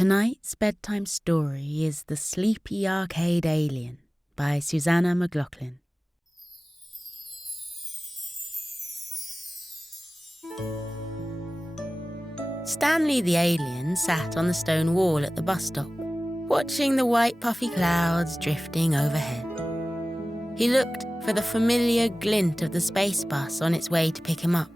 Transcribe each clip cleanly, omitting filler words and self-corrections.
Tonight's bedtime story is The Sleepy Arcade Alien by Suzanna Mcloughlin. Stanley the alien sat on the stone wall at the bus stop, watching the white puffy clouds drifting overhead. He looked for the familiar glint of the spacebus on its way to pick him up,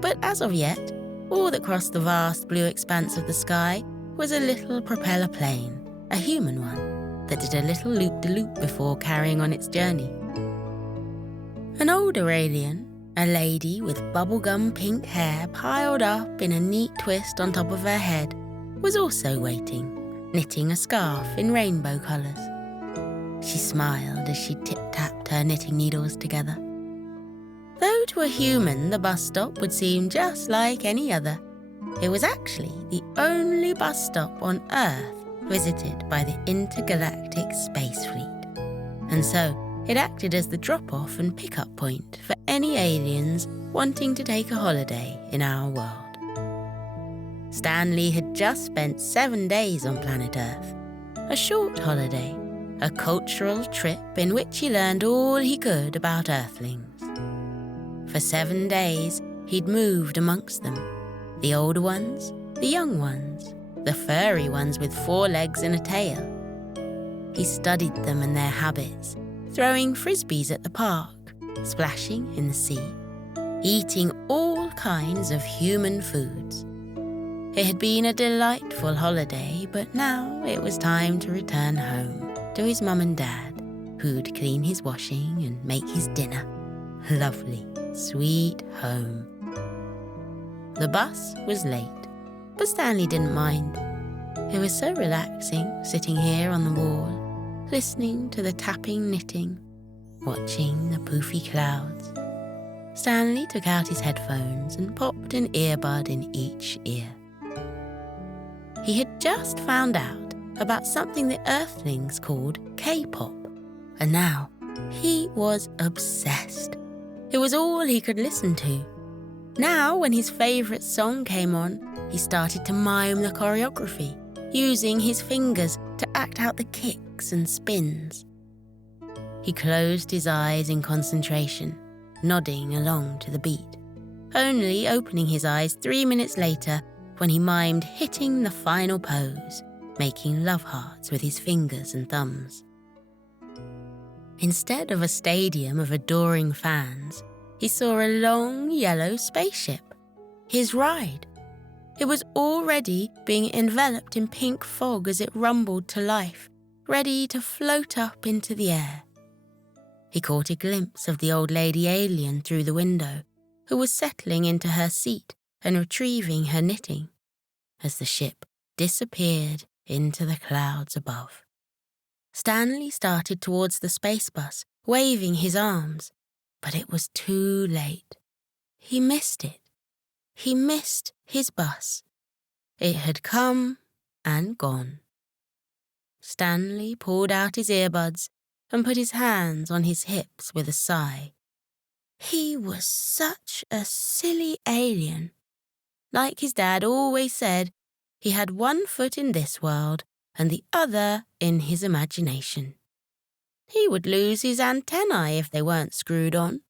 but as of yet, all that crossed the vast blue expanse of the sky was a little propeller plane, a human one, that did a little loop-de-loop before carrying on its journey. An older alien, a lady with bubblegum pink hair piled up in a neat twist on top of her head, was also waiting, knitting a scarf in rainbow colours. She smiled as she tip-tapped her knitting needles together. Though to a human the bus stop would seem just like any other, it was actually the only bus stop on Earth visited by the Intergalactic Space Fleet. And so it acted as the drop-off and pick-up point for any aliens wanting to take a holiday in our world. Stanley had just spent 7 days on planet Earth, a short holiday, a cultural trip in which he learned all he could about Earthlings. For 7 days, he'd moved amongst them. The older ones, the young ones, the furry ones with 4 legs and a tail. He studied them and their habits, throwing frisbees at the park, splashing in the sea, eating all kinds of human foods. It had been a delightful holiday, but now it was time to return home to his mum and dad, who'd clean his washing and make his dinner. Lovely, sweet home. The bus was late, but Stanley didn't mind. It was so relaxing sitting here on the wall, listening to the tapping knitting, watching the poofy clouds. Stanley took out his headphones and popped an earbud in each ear. He had just found out about something the Earthlings called K-pop, and now he was obsessed. It was all he could listen to. Now, when his favourite song came on, he started to mime the choreography, using his fingers to act out the kicks and spins. He closed his eyes in concentration, nodding along to the beat, only opening his eyes 3 minutes later when he mimed hitting the final pose, making love hearts with his fingers and thumbs. Instead of a stadium of adoring fans, he saw a long yellow spaceship, his ride. It was already being enveloped in pink fog as it rumbled to life, ready to float up into the air. He caught a glimpse of the old lady alien through the window, who was settling into her seat and retrieving her knitting, as the ship disappeared into the clouds above. Stanley started towards the spacebus, waving his arms, but it was too late. He missed it. He missed his bus. It had come and gone. Stanley pulled out his earbuds and put his hands on his hips with a sigh. He was such a silly alien. Like his dad always said, he had one foot in this world and the other in his imagination. He would lose his antennae if they weren't screwed on.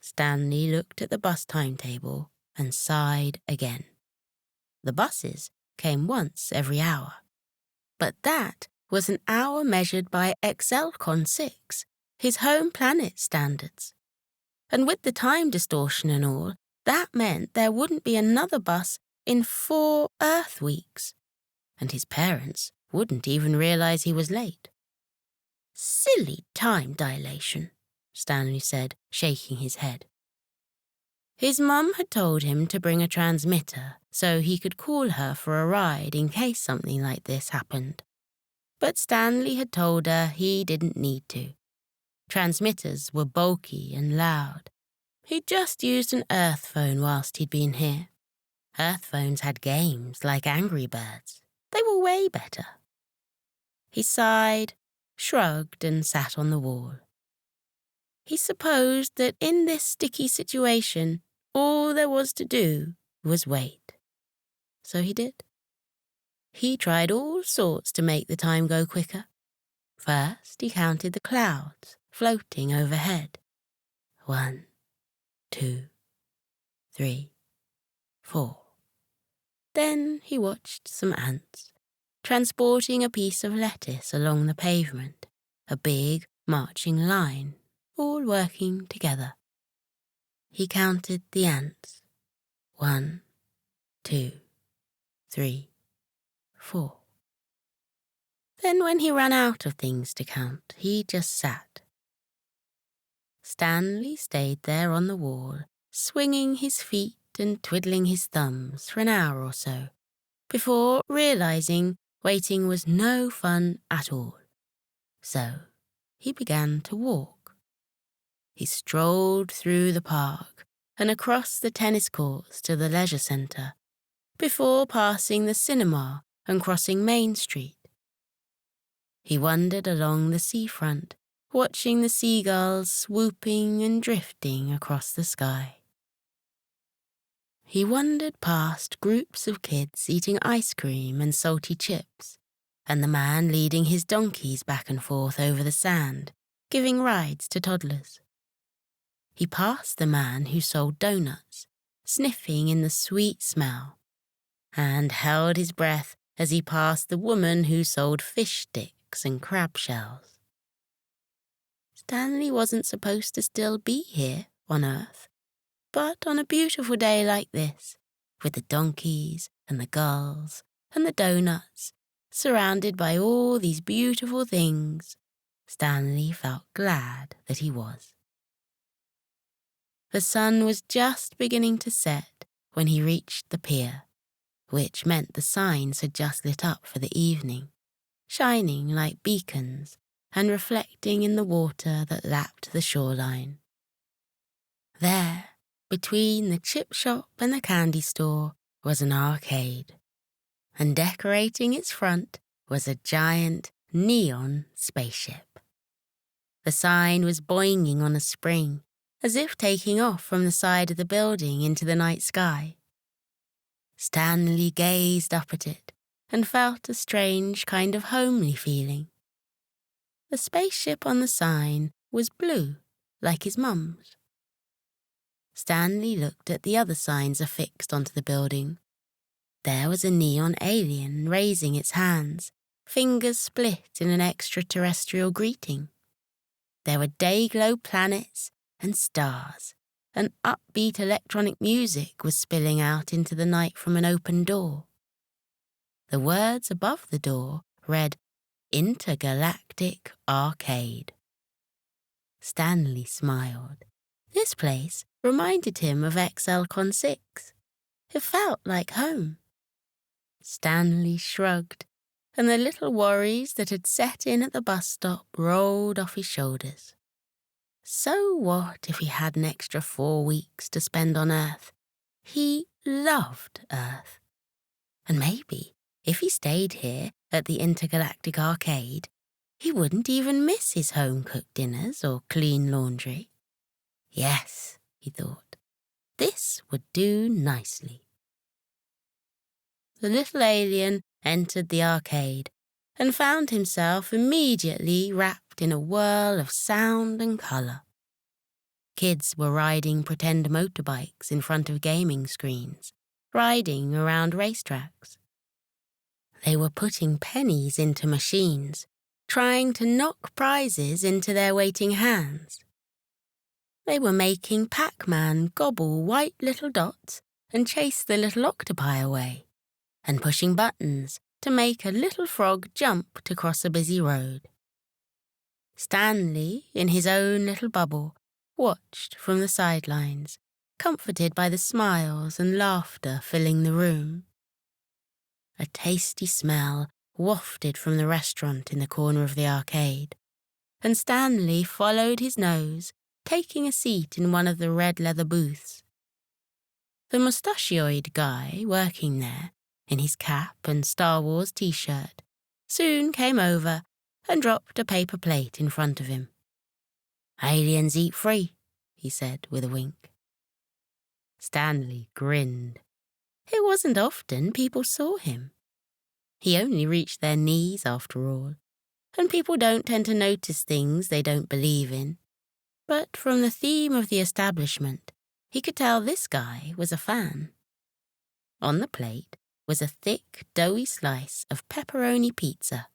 Stanley looked at the bus timetable and sighed again. The buses came once every hour, but that was an hour measured by Excelcon 6, his home planet standards. And with the time distortion and all, that meant there wouldn't be another bus in 4 Earth weeks, and his parents wouldn't even realize he was late. Silly time dilation, Stanley said, shaking his head. His mum had told him to bring a transmitter so he could call her for a ride in case something like this happened. But Stanley had told her he didn't need to. Transmitters were bulky and loud. He'd just used an Earth phone whilst he'd been here. Earth phones had games like Angry Birds. They were way better. He sighed, shrugged and sat on the wall. He supposed that in this sticky situation, all there was to do was wait. So he did. he tried all sorts to make the time go quicker. First, he counted the clouds floating overhead. 1, 2, 3, 4. Then he watched some ants transporting a piece of lettuce along the pavement, a big marching line, all working together. He counted the ants. 1, 2, 3, 4. Then when he ran out of things to count, he just sat. Stanley stayed there on the wall, swinging his feet and twiddling his thumbs for an hour or so, before realizing waiting was no fun at all. So he began to walk. He strolled through the park and across the tennis courts to the leisure centre, before passing the cinema and crossing Main Street. He wandered along the seafront, watching the seagulls swooping and drifting across the sky. He wandered past groups of kids eating ice cream and salty chips, and the man leading his donkeys back and forth over the sand, giving rides to toddlers. He passed the man who sold doughnuts, sniffing in the sweet smell, and held his breath as he passed the woman who sold fish sticks and crab shells. Stanley wasn't supposed to still be here on Earth, but on a beautiful day like this, with the donkeys and the gulls and the doughnuts, surrounded by all these beautiful things, Stanley felt glad that he was. The sun was just beginning to set when he reached the pier, which meant the signs had just lit up for the evening, shining like beacons and reflecting in the water that lapped the shoreline. There, between the chip shop and the candy store, was an arcade, and decorating its front was a giant neon spaceship. The sign was boinging on a spring, as if taking off from the side of the building into the night sky. Stanley gazed up at it and felt a strange kind of homely feeling. The spaceship on the sign was blue, like his mum's. Stanley looked at the other signs affixed onto the building. There was a neon alien raising its hands, fingers split in an extraterrestrial greeting. There were day-glow planets and stars, and upbeat electronic music was spilling out into the night from an open door. The words above the door read, Intergalactic Arcade. Stanley smiled. This place reminded him of XL-Con 6. It felt like home. Stanley shrugged, and the little worries that had set in at the bus stop rolled off his shoulders. So what if he had an extra 4 weeks to spend on Earth? He loved Earth. And maybe, if he stayed here at the Intergalactic Arcade, he wouldn't even miss his home-cooked dinners or clean laundry. Yes, he thought, this would do nicely. The little alien entered the arcade and found himself immediately wrapped in a whirl of sound and colour. Kids were riding pretend motorbikes in front of gaming screens, riding around racetracks. They were putting pennies into machines, trying to knock prizes into their waiting hands. They were making Pac-Man gobble white little dots and chase the little octopi away, and pushing buttons to make a little frog jump to cross a busy road. Stanley, in his own little bubble, watched from the sidelines, comforted by the smiles and laughter filling the room. A tasty smell wafted from the restaurant in the corner of the arcade, and Stanley followed his nose, taking a seat in one of the red leather booths. The mustachioed guy working there, in his cap and Star Wars t-shirt, soon came over and dropped a paper plate in front of him. "Aliens eat free," he said with a wink. Stanley grinned. It wasn't often people saw him. He only reached their knees after all, and people don't tend to notice things they don't believe in. But from the theme of the establishment, he could tell this guy was a fan. On the plate was a thick, doughy slice of pepperoni pizza.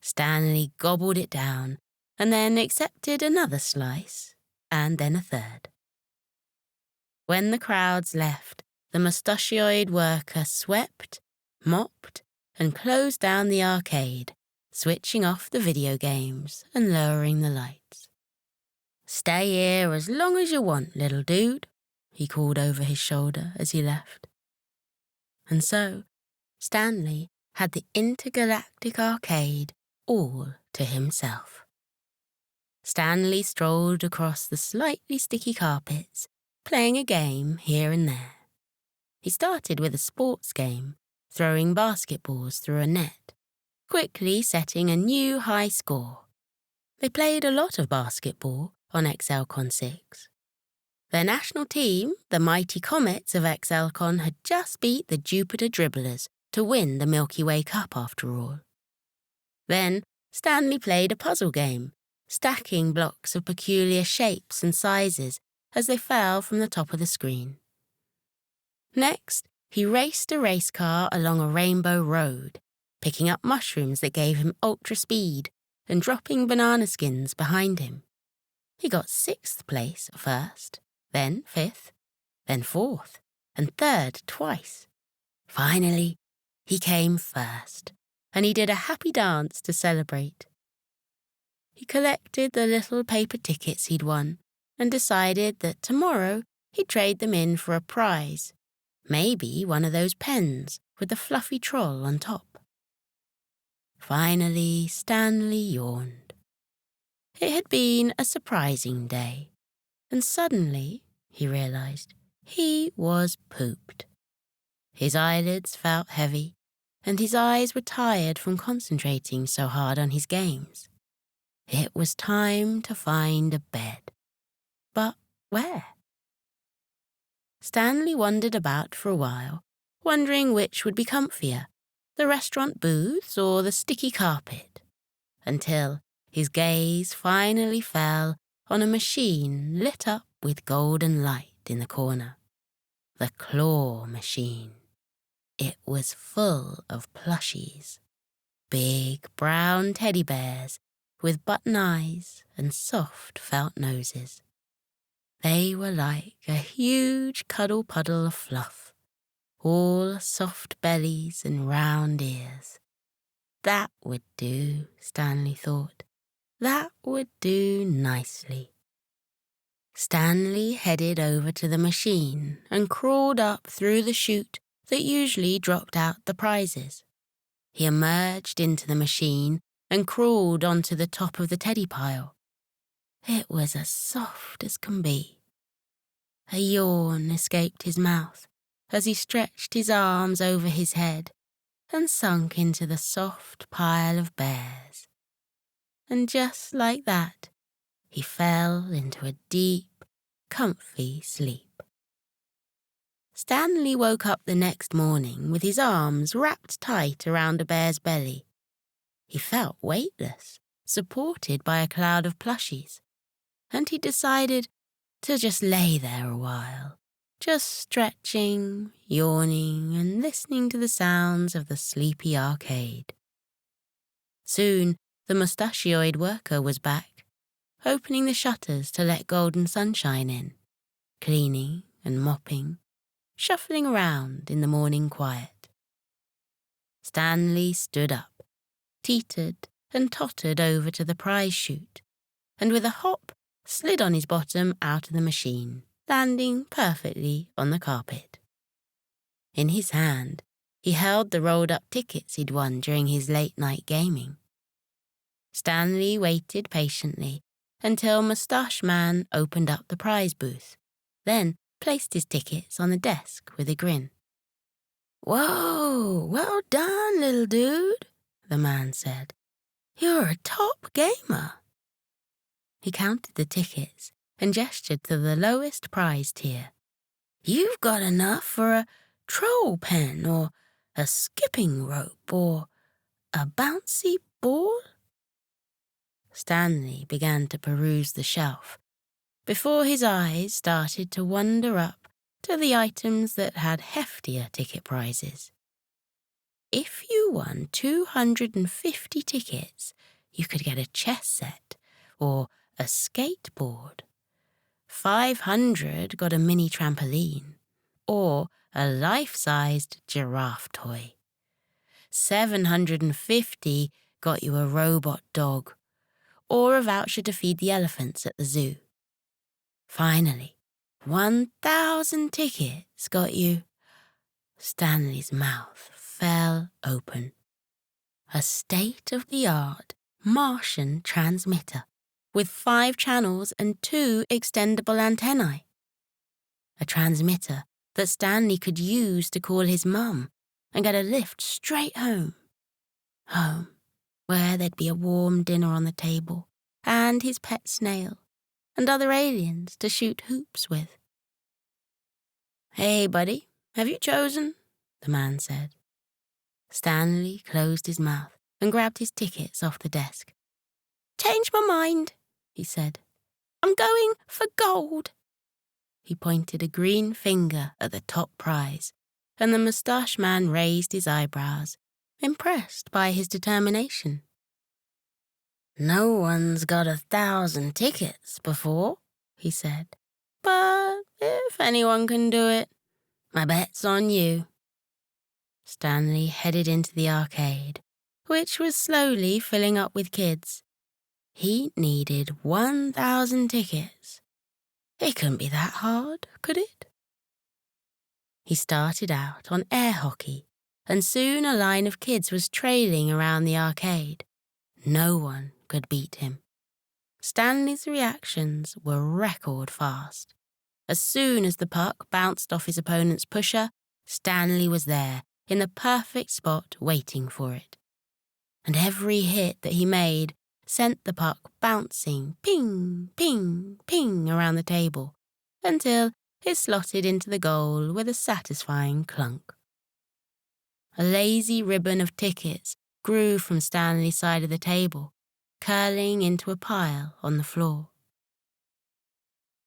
Stanley gobbled it down and then accepted another slice, and then a third. When the crowds left, the mustachioed worker swept, mopped, and closed down the arcade, switching off the video games and lowering the lights. "Stay here as long as you want, little dude," he called over his shoulder as he left. And so, Stanley had the Intergalactic Arcade all to himself. Stanley strolled across the slightly sticky carpets, playing a game here and there. He started with a sports game, throwing basketballs through a net, quickly setting a new high score. They played a lot of basketball on XLCon 6. Their national team, the Mighty Comets of XLCon, had just beat the Jupiter Dribblers to win the Milky Way Cup after all. Then Stanley played a puzzle game, stacking blocks of peculiar shapes and sizes as they fell from the top of the screen. Next, he raced a race car along a rainbow road, picking up mushrooms that gave him ultra speed and dropping banana skins behind him. He got 6th place first, then 5th, then 4th, and 3rd twice. Finally, he came first, and he did a happy dance to celebrate. He collected the little paper tickets he'd won and decided that tomorrow he'd trade them in for a prize, maybe one of those pens with the fluffy troll on top. Finally, Stanley yawned. It had been a surprising day, and suddenly, he realized, he was pooped. His eyelids felt heavy, and his eyes were tired from concentrating so hard on his games. It was time to find a bed. But where? Stanley wandered about for a while, wondering which would be comfier, the restaurant booths or the sticky carpet, until his gaze finally fell on a machine lit up with golden light in the corner. The claw machine. It was full of plushies, big brown teddy bears with button eyes and soft felt noses. They were like a huge cuddle puddle of fluff, all soft bellies and round ears. That would do, Stanley thought. That would do nicely. Stanley headed over to the machine and crawled up through the chute that usually dropped out the prizes. He emerged into the machine and crawled onto the top of the teddy pile. It was as soft as can be. A yawn escaped his mouth as he stretched his arms over his head and sunk into the soft pile of bears. And just like that, he fell into a deep, comfy sleep. Stanley woke up the next morning with his arms wrapped tight around a bear's belly. He felt weightless, supported by a cloud of plushies, and he decided to just lay there a while, just stretching, yawning, and listening to the sounds of the sleepy arcade. Soon, the mustachioed worker was back, opening the shutters to let golden sunshine in, cleaning and mopping, shuffling around in the morning quiet. Stanley stood up, teetered and tottered over to the prize chute, and with a hop slid on his bottom out of the machine, landing perfectly on the carpet. In his hand, he held the rolled-up tickets he'd won during his late-night gaming. Stanley waited patiently until Moustache Man opened up the prize booth, then placed his tickets on the desk with a grin. "Whoa, well done, little dude," the man said. "You're a top gamer." He counted the tickets and gestured to the lowest prize tier. "You've got enough for a troll pen or a skipping rope, or a bouncy ball? Stanley began to peruse the shelf before his eyes started to wander up to the items that had heftier ticket prizes. If you won 250 tickets, you could get a chess set or a skateboard. 500 got a mini trampoline or a life-sized giraffe toy. 750 got you a robot dog or a voucher to feed the elephants at the zoo. Finally, 1,000 tickets got you. Stanley's mouth fell open. A state-of-the-art Martian transmitter with 5 channels and 2 extendable antennae. A transmitter that Stanley could use to call his mum and get a lift straight home. Home, where there'd be a warm dinner on the table and his pet snail and other aliens to shoot hoops with. "Hey, buddy, have you chosen?" the man said. Stanley closed his mouth and grabbed his tickets off the desk. "Changed my mind," he said. "I'm going for gold." He pointed a green finger at the top prize, and the moustache man raised his eyebrows, impressed by his determination. "No one's got 1,000 tickets before," he said. "But if anyone can do it, my bet's on you." Stanley headed into the arcade, which was slowly filling up with kids. He needed 1,000 tickets. It couldn't be that hard, could it? He started out on air hockey, and soon a line of kids was trailing around the arcade. No one could beat him. Stanley's reactions were record fast. As soon as the puck bounced off his opponent's pusher, Stanley was there, in the perfect spot waiting for it. And every hit that he made sent the puck bouncing ping, ping, ping around the table until it slotted into the goal with a satisfying clunk. A lazy ribbon of tickets grew from Stanley's side of the table, curling into a pile on the floor.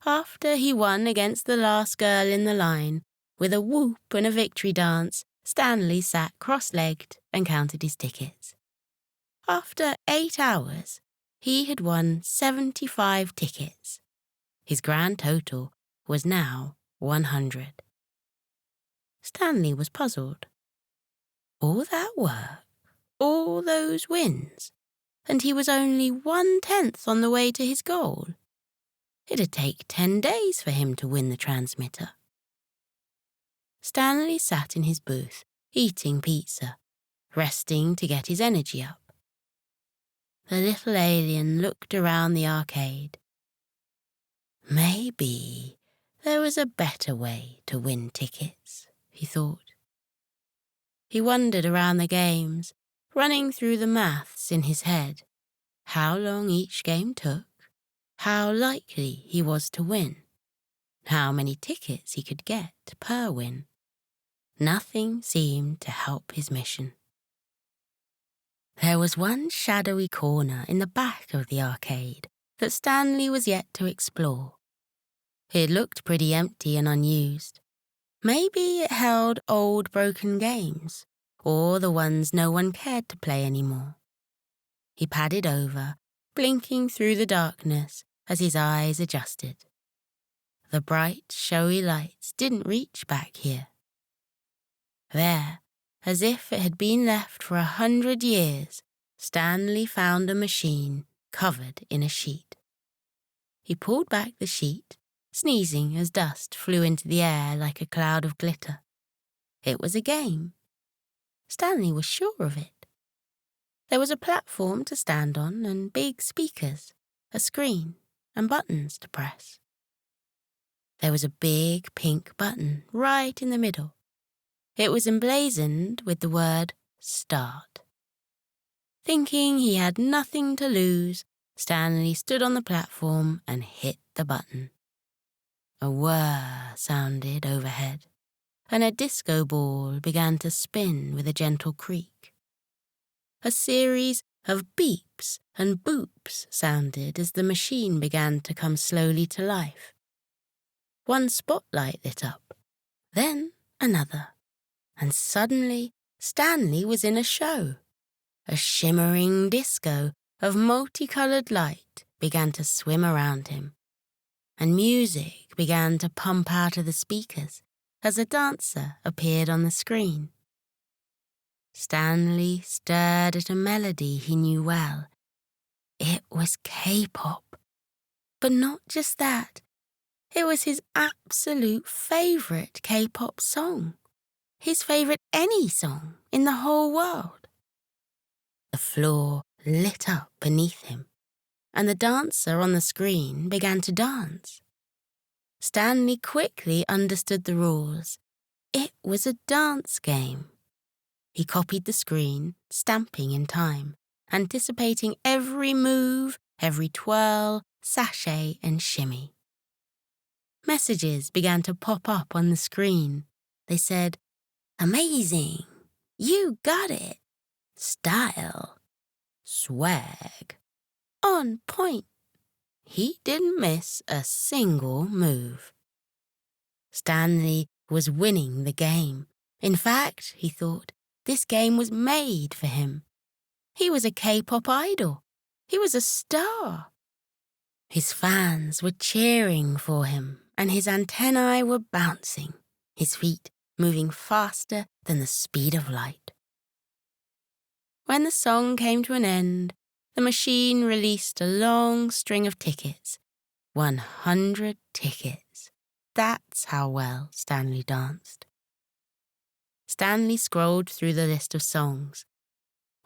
After he won against the last girl in the line, with a whoop and a victory dance, Stanley sat cross-legged and counted his tickets. After 8 hours, he had won 75 tickets. His grand total was now 100. Stanley was puzzled. All that work, all those wins, and he was only 1/10 on the way to his goal. It'd take 10 days for him to win the transmitter. Stanley sat in his booth, eating pizza, resting to get his energy up. The little alien looked around the arcade. Maybe there was a better way to win tickets, he thought. He wandered around the games, running through the maths in his head. How long each game took, how likely he was to win, how many tickets he could get per win. Nothing seemed to help his mission. There was one shadowy corner in the back of the arcade that Stanley was yet to explore. It looked pretty empty and unused. Maybe it held old broken games, or the ones no one cared to play anymore. He padded over, blinking through the darkness as his eyes adjusted. The bright, showy lights didn't reach back here. There, as if it had been left for 100 years, Stanley found a machine covered in a sheet. He pulled back the sheet, sneezing as dust flew into the air like a cloud of glitter. It was a game. Stanley was sure of it. There was a platform to stand on and big speakers, a screen, and buttons to press. There was a big pink button right in the middle. It was emblazoned with the word Start. Thinking he had nothing to lose, Stanley stood on the platform and hit the button. A whir sounded overhead. and a disco ball began to spin with a gentle creak. A series of beeps and boops sounded as the machine began to come slowly to life. One spotlight lit up, then another, and suddenly Stanley was in a show. A shimmering disco of multicoloured light began to swim around him, and music began to pump out of the speakers as a dancer appeared on the screen. Stanley stared at a melody he knew well. It was K-pop. But not just that. It was his absolute favourite K-pop song. His favourite any song in the whole world. The floor lit up beneath him, and the dancer on the screen began to dance. Stanley quickly understood the rules. It was a dance game. He copied the screen, stamping in time, anticipating every move, every twirl, sashay and shimmy. Messages began to pop up on the screen. They said, "Amazing! You got it! Style! Swag! On point!" He didn't miss a single move. Stanley was winning the game. In fact, he thought, this game was made for him. He was a K-pop idol. He was a star. His fans were cheering for him, and his antennae were bouncing, his feet moving faster than the speed of light. When the song came to an end, the machine released a long string of tickets. 100 tickets. That's how well Stanley danced. Stanley scrolled through the list of songs.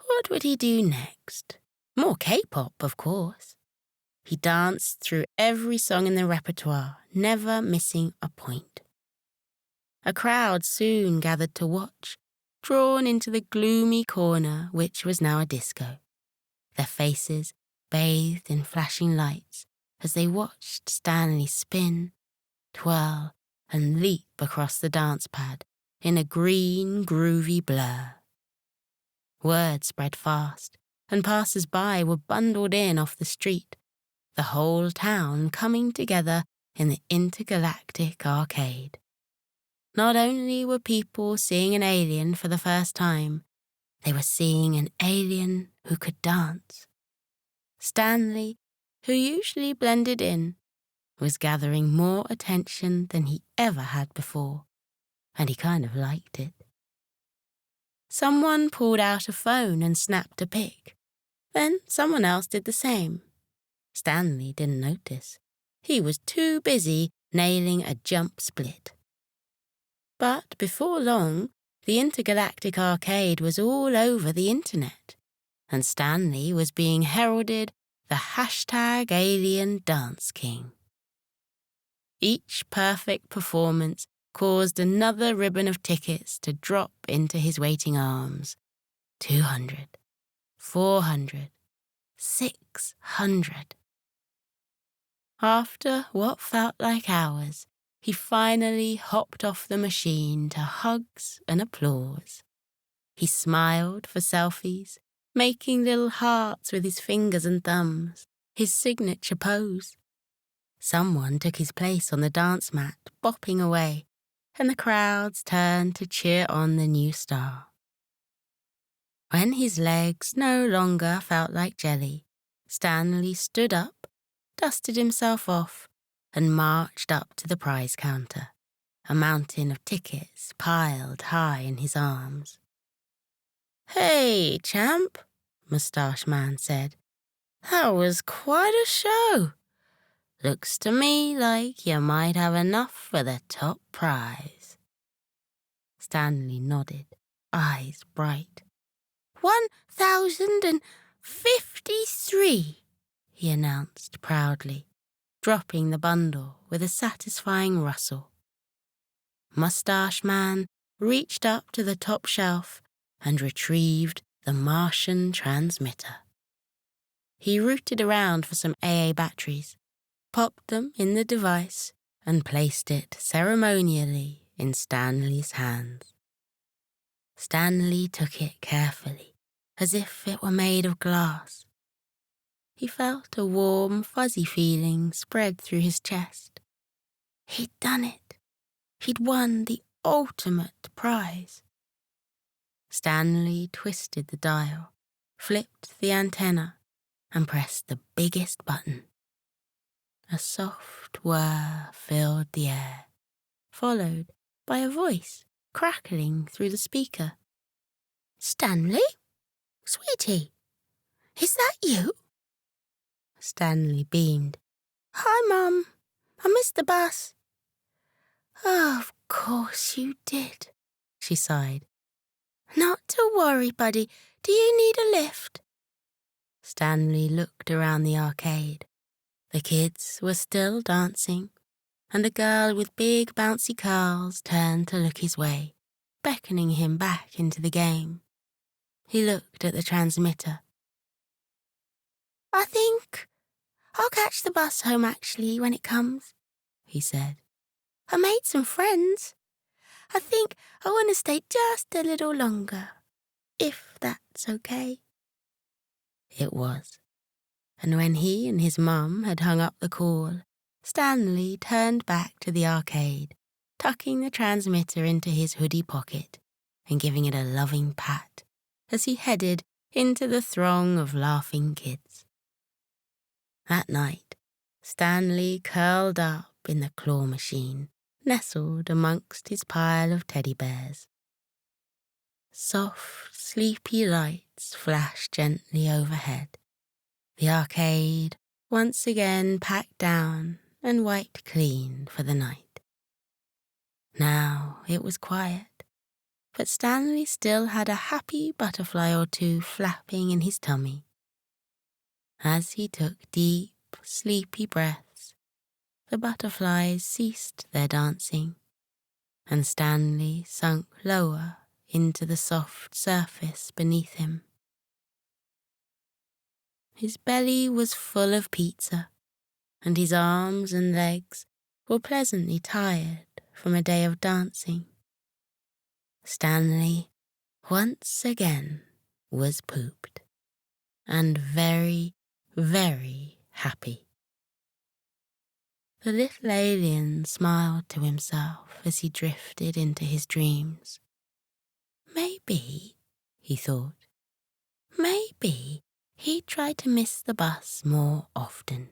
What would he do next? More K-pop, of course. He danced through every song in the repertoire, never missing a point. A crowd soon gathered to watch, drawn into the gloomy corner which was now a disco, their faces bathed in flashing lights as they watched Stanley spin, twirl, and leap across the dance pad in a green, groovy blur. Word spread fast, and passers-by were bundled in off the street, the whole town coming together in the Intergalactic Arcade. Not only were people seeing an alien for the first time, they were seeing an alien who could dance. Stanley, who usually blended in, was gathering more attention than he ever had before, and he kind of liked it. Someone pulled out a phone and snapped a pic. Then someone else did the same. Stanley didn't notice. He was too busy nailing a jump split. But before long, the Intergalactic Arcade was all over the internet, and Stanley was being heralded the #Alien Dance King. Each perfect performance caused another ribbon of tickets to drop into his waiting arms. 200, 400, 600. After what felt like hours, he finally hopped off the machine to hugs and applause. He smiled for selfies, making little hearts with his fingers and thumbs, his signature pose. Someone took his place on the dance mat, bopping away, and the crowds turned to cheer on the new star. When his legs no longer felt like jelly, Stanley stood up, dusted himself off, and marched up to the prize counter, a mountain of tickets piled high in his arms. "Hey, champ," Moustache Man said. "That was quite a show. Looks to me like you might have enough for the top prize." Stanley nodded, eyes bright. 1,053, he announced proudly, dropping the bundle with a satisfying rustle. Moustache Man reached up to the top shelf and retrieved the Martian transmitter. He rooted around for some AA batteries, popped them in the device, and placed it ceremonially in Stanley's hands. Stanley took it carefully, as if it were made of glass. He felt a warm, fuzzy feeling spread through his chest. He'd done it. He'd won the ultimate prize. Stanley twisted the dial, flipped the antenna, and pressed the biggest button. A soft whir filled the air, followed by a voice crackling through the speaker. "Stanley? Sweetie, is that you?" Stanley beamed. "Hi, Mum. I missed the bus." "Oh, of course you did," she sighed. "Not to worry, buddy. Do you need a lift?" Stanley looked around the arcade. The kids were still dancing, and a girl with big bouncy curls turned to look his way, beckoning him back into the game. He looked at the transmitter. "I think I'll catch the bus home actually when it comes," he said. "I made some friends. I think I want to stay just a little longer, if that's okay." It was, and when he and his mum had hung up the call, Stanley turned back to the arcade, tucking the transmitter into his hoodie pocket and giving it a loving pat as he headed into the throng of laughing kids. That night, Stanley curled up in the claw machine, nestled amongst his pile of teddy bears. Soft, sleepy lights flashed gently overhead. The arcade once again packed down and wiped clean for the night. Now it was quiet, but Stanley still had a happy butterfly or two flapping in his tummy. As he took deep, sleepy breaths, the butterflies ceased their dancing, and Stanley sunk lower into the soft surface beneath him. His belly was full of pizza, and his arms and legs were pleasantly tired from a day of dancing. Stanley, once again, was pooped, and very, very happy. The little alien smiled to himself as he drifted into his dreams. Maybe, he thought, maybe he'd try to miss the bus more often.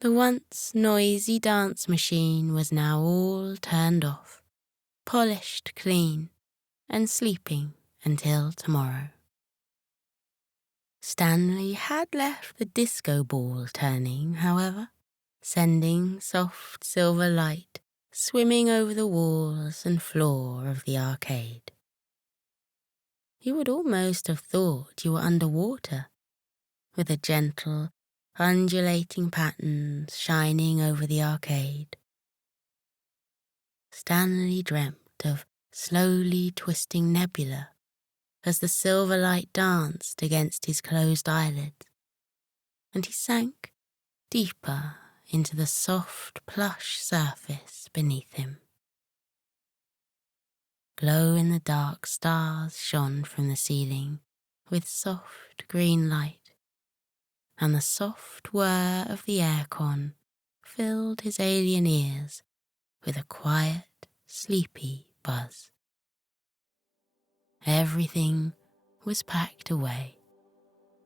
The once noisy dance machine was now all turned off, polished clean, and sleeping until tomorrow. Stanley had left the disco ball turning, however, sending soft silver light swimming over the walls and floor of the arcade. You would almost have thought you were underwater, with the gentle, undulating patterns shining over the arcade. Stanley dreamt of slowly twisting nebula as the silver light danced against his closed eyelids, and he sank deeper into the soft plush surface beneath him. Glow-in-the-dark stars shone from the ceiling with soft green light, and the soft whir of the aircon filled his alien ears with a quiet, sleepy buzz. Everything was packed away,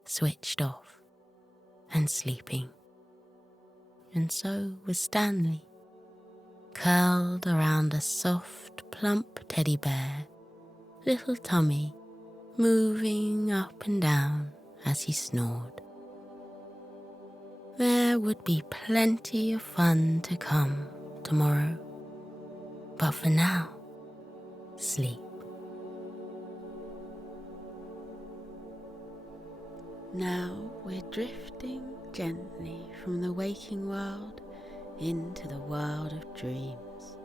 switched off, and sleeping. And so was Stanley, curled around a soft, plump teddy bear, little tummy moving up and down as he snored. There would be plenty of fun to come tomorrow, but for now, sleep. Now we're drifting gently from the waking world into the world of dreams.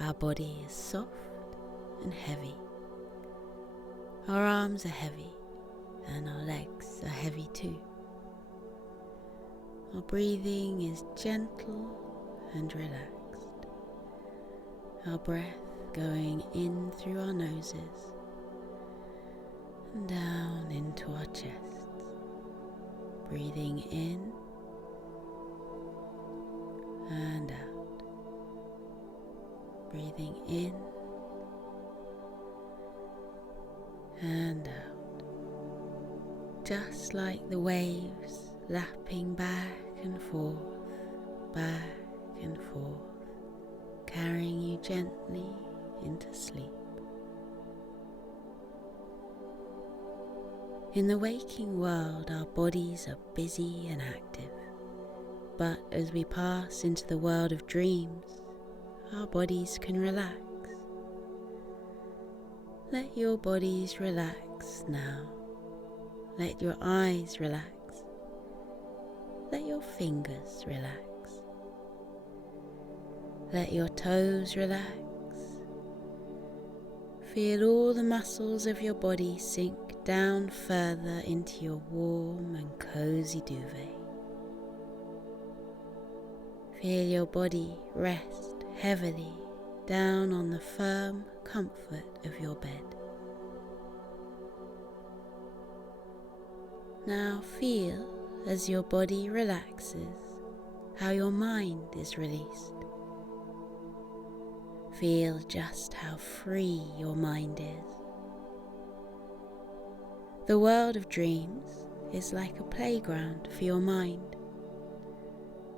Our body is soft and heavy. Our arms are heavy and our legs are heavy too. Our breathing is gentle and relaxed, our breath going in through our noses and down into our chests, breathing in and out, breathing in and out, just like the waves lapping back and forth, carrying you gently into sleep. In the waking world, our bodies are busy and active, but as we pass into the world of dreams, our bodies can relax. Let your bodies relax now. Let your eyes relax. Let your fingers relax. Let your toes relax. Feel all the muscles of your body sink down further into your warm and cozy duvet. Feel your body rest heavily down on the firm comfort of your bed. Now feel as your body relaxes how your mind is released. Feel just how free your mind is. The world of dreams is like a playground for your mind.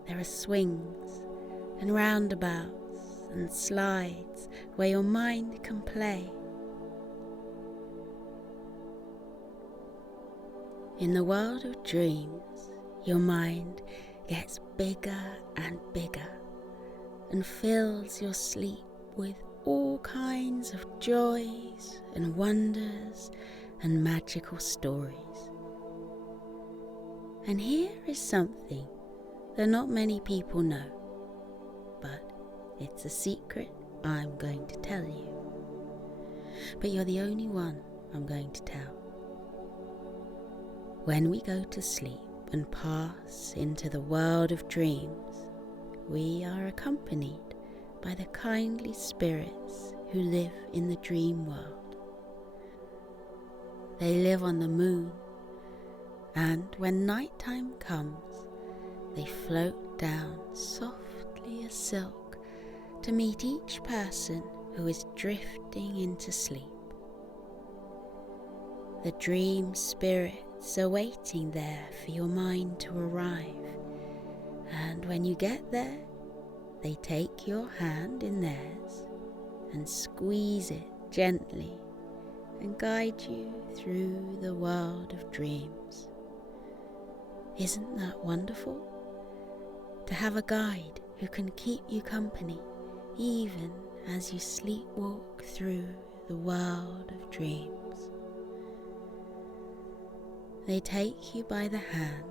There are swings and roundabouts and slides where your mind can play. In the world of dreams, your mind gets bigger and bigger and fills your sleep with all kinds of joys and wonders and magical stories. And here is something that not many people know, but it's a secret I'm going to tell you. But you're the only one I'm going to tell. When we go to sleep and pass into the world of dreams, we are accompanied by the kindly spirits who live in the dream world. They live on the moon, and when nighttime comes, they float down softly as silk to meet each person who is drifting into sleep. The dream spirits are waiting there for your mind to arrive, and when you get there, they take your hand in theirs and squeeze it gently and guide you through the world of dreams. Isn't that wonderful? To have a guide who can keep you company even as you sleepwalk through the world of dreams. They take you by the hand,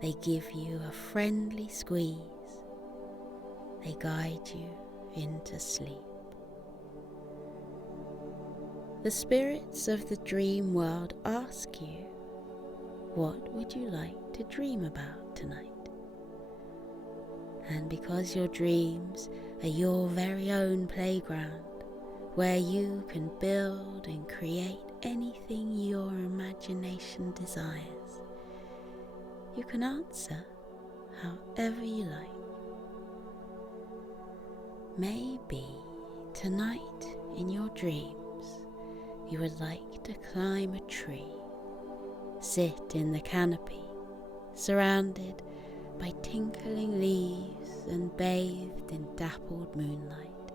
they give you a friendly squeeze, they guide you into sleep. The spirits of the dream world ask you, what would you like to dream about tonight? And because your dreams are your very own playground, where you can build and create anything your imagination desires, you can answer however you like. Maybe tonight in your dreams you would like to climb a tree, sit in the canopy, surrounded by tinkling leaves and bathed in dappled moonlight,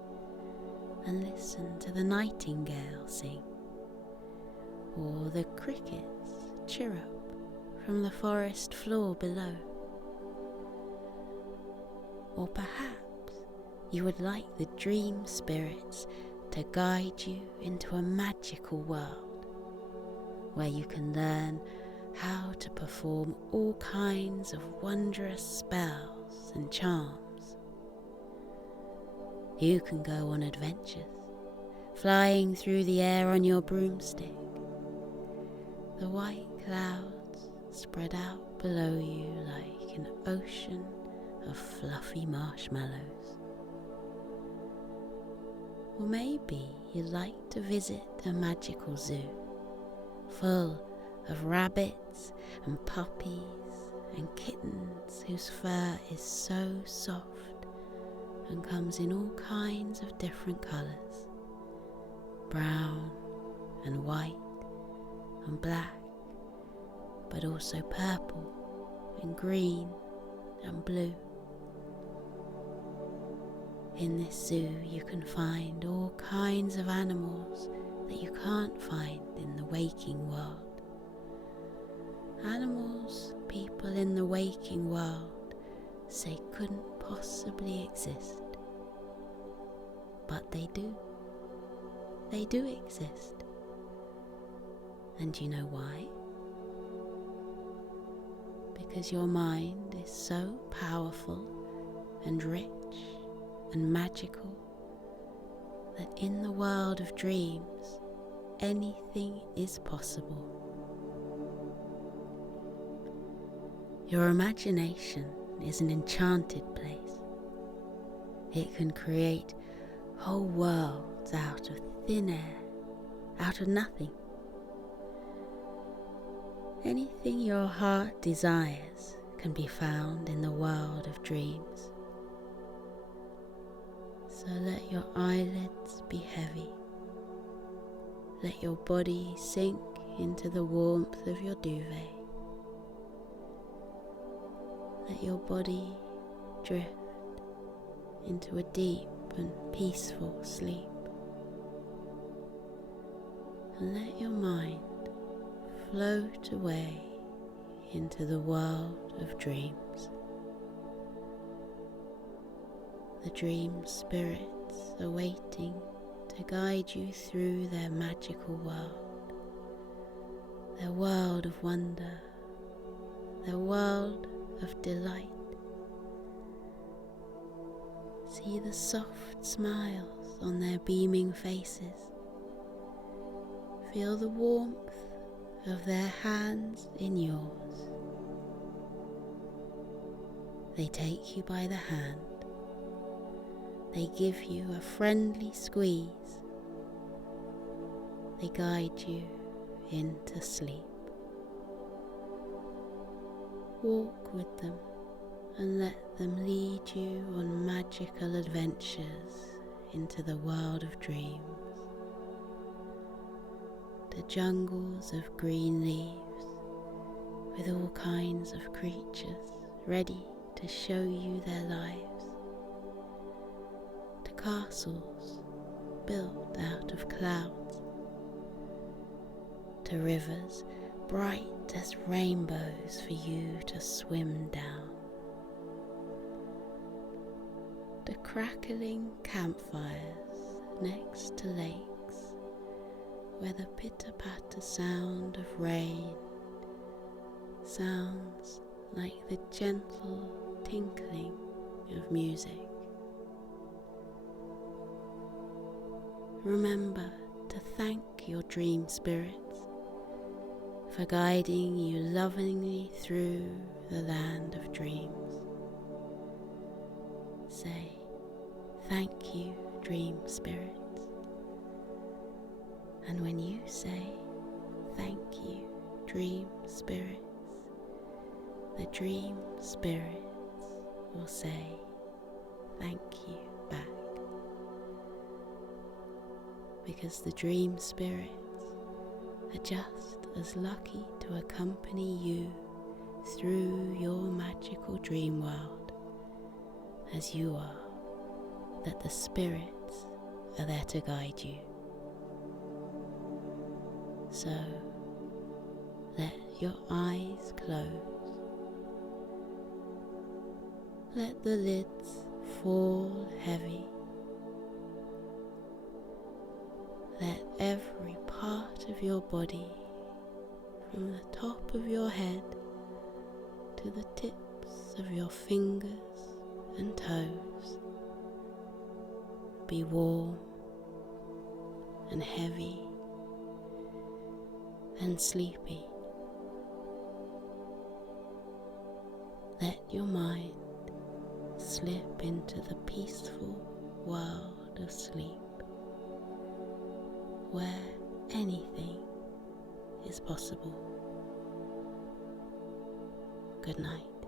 and listen to the nightingale sing, or the crickets chirrup from the forest floor below. Or perhaps you would like the dream spirits to guide you into a magical world where you can learn how to perform all kinds of wondrous spells and charms. You can go on adventures, flying through the air on your broomstick. The white clouds spread out below you like an ocean of fluffy marshmallows. Or maybe you'd like to visit a magical zoo, full of rabbits and puppies and kittens whose fur is so soft and comes in all kinds of different colours, brown and white and black, but also purple and green and blue. In this zoo you can find all kinds of animals that you can't find in the waking world. Animals people in the waking world say couldn't possibly exist. But they do. They do exist. And you know why? Because your mind is so powerful and rich and magical that in the world of dreams, anything is possible. Your imagination is an enchanted place. It can create whole worlds out of thin air, out of nothing. Anything your heart desires can be found in the world of dreams. So let your eyelids be heavy. Let your body sink into the warmth of your duvet. Let your body drift into a deep and peaceful sleep. And let your mind float away into the world of dreams. The dream spirits are waiting to guide you through their magical world, their world of wonder, their world of delight. See the soft smiles on their beaming faces. Feel the warmth of their hands in yours. They take you by the hand. They give you a friendly squeeze. They guide you into sleep. Walk with them and let them lead you on magical adventures into the world of dreams. To jungles of green leaves with all kinds of creatures ready to show you their lives. To castles built out of clouds. To rivers bright as rainbows for you to swim down. To crackling campfires next to lakes where the pitter-patter sound of rain sounds like the gentle tinkling of music. Remember to thank your dream spirits for guiding you lovingly through the land of dreams. Say, thank you, dream spirits. And when you say, thank you, dream spirits, the dream spirits will say, thank you back. Because the dream spirits are just as lucky to accompany you through your magical dream world as you are, that the spirits are there to guide you. So let your eyes close. Let the lids fall heavy. Let every part of your body, from the top of your head to the tips of your fingers and toes, be warm and heavy and sleepy. Let your mind slip into the peaceful world of sleep. where anything is possible. Good night.